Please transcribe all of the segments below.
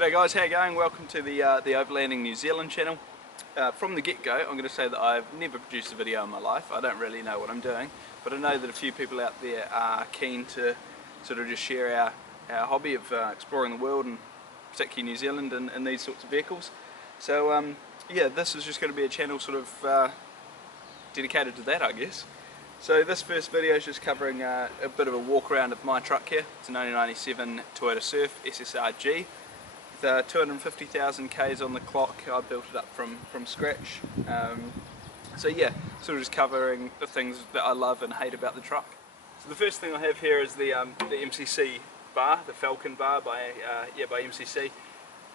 G'day guys, how you going? Welcome to the Overlanding New Zealand channel. From the get-go, I'm going to say that I've never produced a video in my life. I don't really know what I'm doing, but I know that a few people out there are keen to sort of just share our hobby of exploring the world, and particularly New Zealand and these sorts of vehicles. So yeah, this is just going to be a channel sort of dedicated to that, I guess. So this first video is just covering a bit of a walk around of my truck here. It's a 1997 Toyota Surf SSRG. 250,000 Ks on the clock. I built it up from scratch. So yeah, sort of just covering the things that I love and hate about the truck. So the first thing I have here is the MCC bar, the Falcon bar by MCC.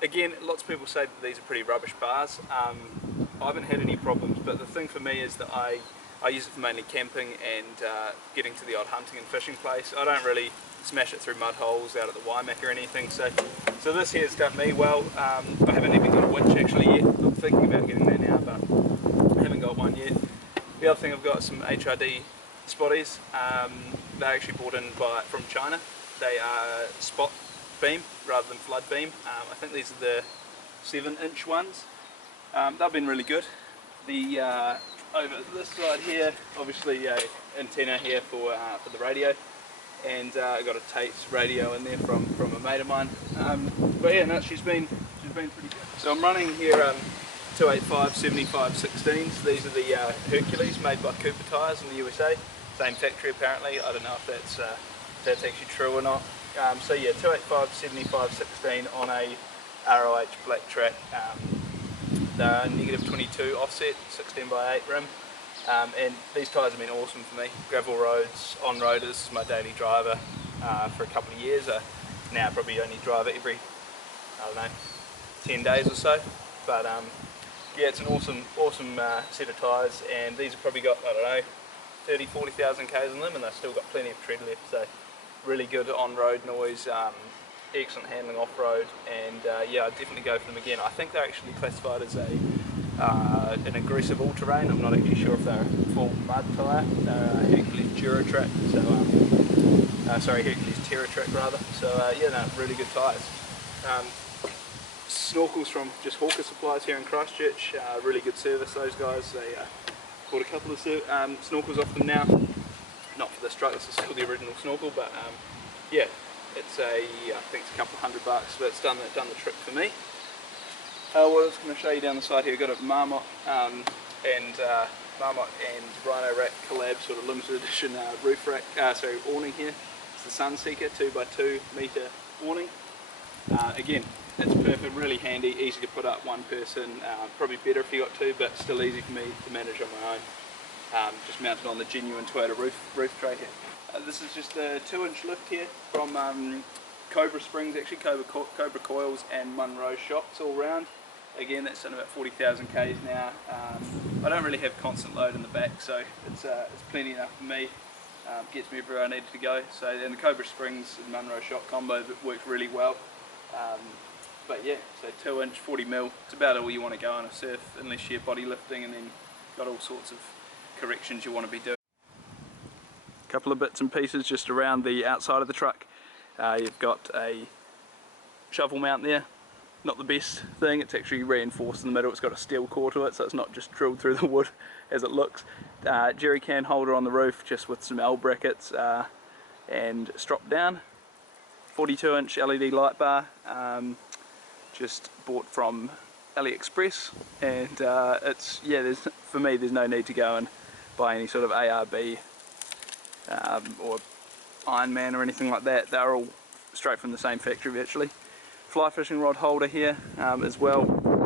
Again, lots of people say that these are pretty rubbish bars. I haven't had any problems, but the thing for me is that I use it for mainly camping and getting to the odd hunting and fishing place. I don't really smash it through mud holes out at the Waimak or anything, so this here has done me well. I haven't even got a winch actually yet. I'm thinking about getting that now, but I haven't got one yet. The other thing, I've got some HRD spotties. They're actually bought in from China. They are spot beam rather than flood beam. I think these are the 7-inch ones. They've been really good. The over this side here, obviously antenna here for the radio, and I got a Tate radio in there from a mate of mine. But yeah, no, she's been pretty good. So I'm running here 285 75 16s. These are the Hercules made by Cooper Tyres in the USA. Same factory apparently. I don't know if that's actually true or not. So yeah, 285 75 16 on a ROH black track. The negative 22 offset, 16x8 rim, and these tyres have been awesome for me. Gravel roads, on-roaders, this is my daily driver for a couple of years. Now I probably only drive it every, I don't know, 10 days or so. But yeah, it's an awesome set of tyres, and these have probably got, I don't know, 30-40,000 Ks on them, and they've still got plenty of tread left, so really good on-road noise. Excellent handling off-road, and yeah, I'd definitely go for them again. I think they're actually classified as an aggressive all-terrain. I'm not actually sure if they're a full mud tyre. They're Hercules Duratrack, so sorry, Hercules TerraTrack rather. So yeah, no, really good tyres. Snorkels from just Hawker Supplies here in Christchurch. Really good service, those guys. They bought a couple of snorkels off them now. Not for this truck, this is still the original snorkel, but yeah. It's I think it's a couple $100, but it's done the trick for me. What I was going to show you down the side here, I've got a Marmot and Rhino Rack collab sort of limited edition roof rack, awning here. It's the Sunseeker 2x2 metre awning. Again, it's perfect, really handy, easy to put up one person. Probably better if you got two, but still easy for me to manage on my own. Just mounted on the genuine Toyota roof tray here. This is just a 2-inch lift here from Cobra Springs, actually Cobra Coils and Munro shocks all round. Again, that's done about 40,000 Ks now. I don't really have constant load in the back, so it's plenty enough for me. Gets me everywhere I need to go. So, and the Cobra Springs and Munro shock combo works really well. But yeah, so 2-inch 40mm. It's about all you want to go on a surf, unless you're body lifting and then got all sorts of corrections you want to be doing. Couple of bits and pieces just around the outside of the truck. You've got a shovel mount there, not the best thing. It's actually reinforced in the middle. It's got a steel core to it, so it's not just drilled through the wood as it looks. Jerry can holder on the roof just with some L brackets and strop down. 42-inch LED light bar, just bought from AliExpress, and it's, yeah, for me there's no need to go and buy any sort of ARB or Iron Man or anything like that. They're all straight from the same factory virtually. Fly fishing rod holder here as well,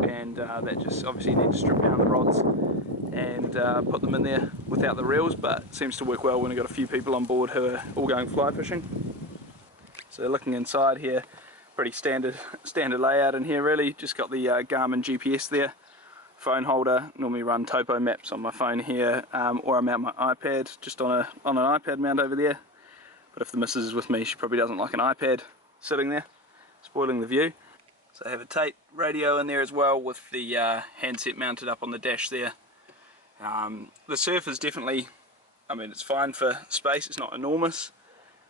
and that just obviously you need to strip down the rods and put them in there without the reels, but it seems to work well when you've got a few people on board who are all going fly fishing. So looking inside here, pretty standard layout in here really. Just got the Garmin GPS there. Phone holder, normally run topo maps on my phone here, or I mount my iPad just on an iPad mount over there. But if the missus is with me, she probably doesn't like an iPad sitting there, spoiling the view. So I have a Tate radio in there as well, with the handset mounted up on the dash there. The Surf is definitely, I mean, it's fine for space, it's not enormous.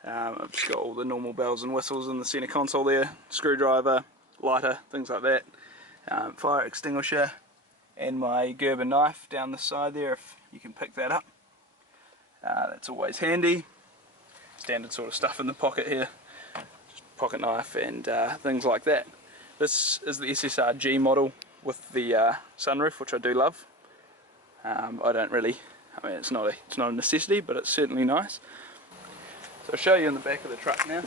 I've just got all the normal bells and whistles in the centre console there, screwdriver, lighter, things like that, fire extinguisher, and my Gerber knife down the side there if you can pick that up. That's always handy. Standard sort of stuff in the pocket here, just pocket knife and things like that. This is the SSRG model with the sunroof, which I do love. I don't really, I mean it's not a necessity, but it's certainly nice. So I'll show you in the back of the truck now.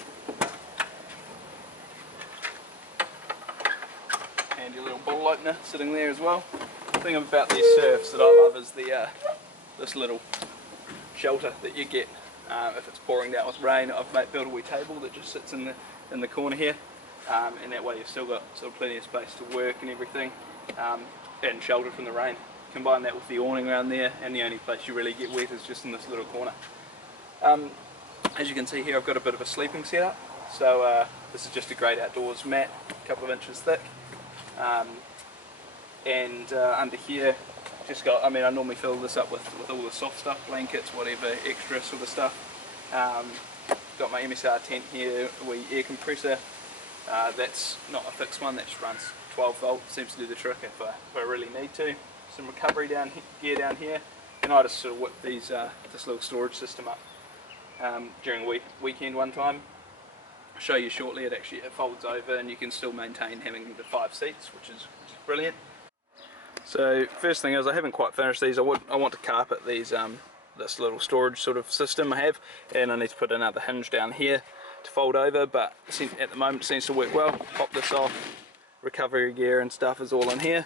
And your little bottle opener sitting there as well. The thing about these surfs that I love is the this little shelter that you get if it's pouring down with rain. I've built a wee table that just sits in the corner here, and that way you've still got sort of plenty of space to work and everything, and shelter from the rain. Combine that with the awning around there, and the only place you really get wet is just in this little corner. As you can see here, I've got a bit of a sleeping setup. So this is just a great outdoors mat, a couple of inches thick, and under here just got, I mean I normally fill this up with all the soft stuff, blankets, whatever extra sort of stuff. Got my MSR tent here, a wee air compressor. That's not a fixed one, that just runs 12 volt, seems to do the trick if I really need to. Some recovery gear down here, and I just sort of whip this little storage system up during a weekend one time. I'll show you shortly. It folds over and you can still maintain having the 5 seats, which is brilliant. So first thing is, I haven't quite finished these. I want to carpet these this little storage sort of system I have, and I need to put another hinge down here to fold over, but at the moment it seems to work well. Pop this off, recovery gear and stuff is all in here.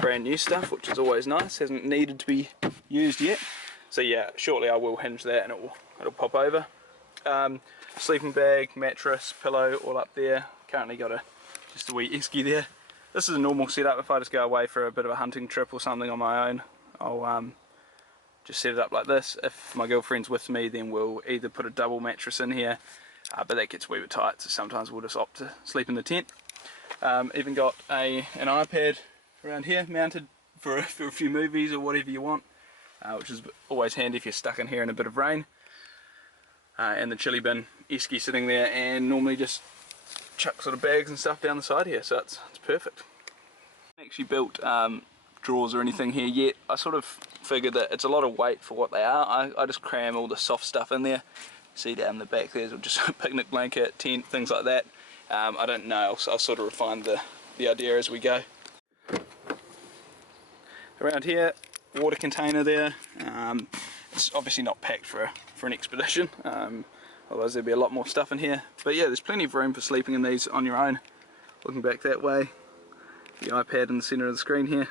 Brand new stuff, which is always nice, hasn't needed to be used yet. So yeah, shortly I will hinge that and it'll pop over. Sleeping bag, mattress, pillow, all up there. Currently got just a wee esky there. This is a normal setup. If I just go away for a bit of a hunting trip or something on my own, I'll just set it up like this. If my girlfriend's with me, then we'll either put a double mattress in here, but that gets a wee bit tight, so sometimes we'll just opt to sleep in the tent. Even got an iPad around here mounted for a few movies or whatever you want, which is always handy if you're stuck in here in a bit of rain. And the chili bin esky sitting there, and normally just chuck sort of bags and stuff down the side here, so it's perfect. I haven't actually built drawers or anything here yet. I sort of figured that it's a lot of weight for what they are. I just cram all the soft stuff in there. See down the back there's just a picnic blanket, tent, things like that. I don't know, I'll sort of refine the idea as we go. Around here, water container there. It's obviously not packed for an expedition, otherwise there'd be a lot more stuff in here. But yeah, there's plenty of room for sleeping in these on your own. Looking back that way, the iPad in the centre of the screen here.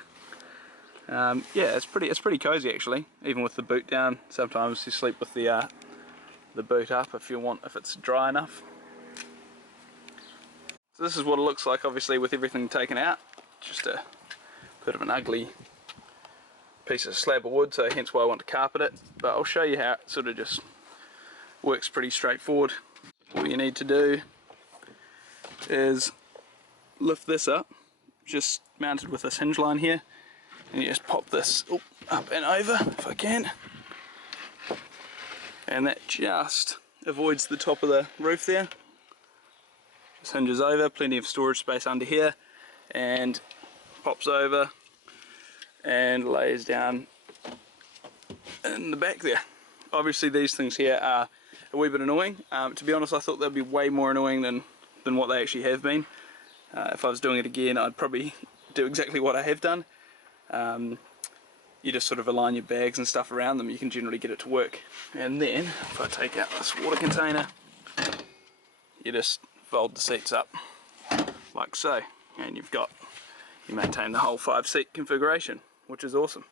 Yeah, it's pretty cozy actually, even with the boot down. Sometimes you sleep with the boot up if it's dry enough. So this is what it looks like, obviously with everything taken out. Just a bit of an ugly piece of slab of wood, so hence why I want to carpet it. But I'll show you how it sort of just works pretty straightforward. All you need to do is lift this up, just mounted with this hinge line here, and you just pop this up and over if I can, and that just avoids the top of the roof there. Just hinges over, plenty of storage space under here, and pops over and lays down in the back there. Obviously these things here are a wee bit annoying. To be honest, I thought they'd be way more annoying than what they actually have been. If I was doing it again, I'd probably do exactly what I have done. You just sort of align your bags and stuff around them, you can generally get it to work. And then, if I take out this water container, you just fold the seats up like so, and you maintain the whole 5-seat configuration, which is awesome.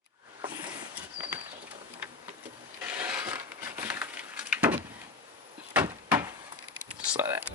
Just like that.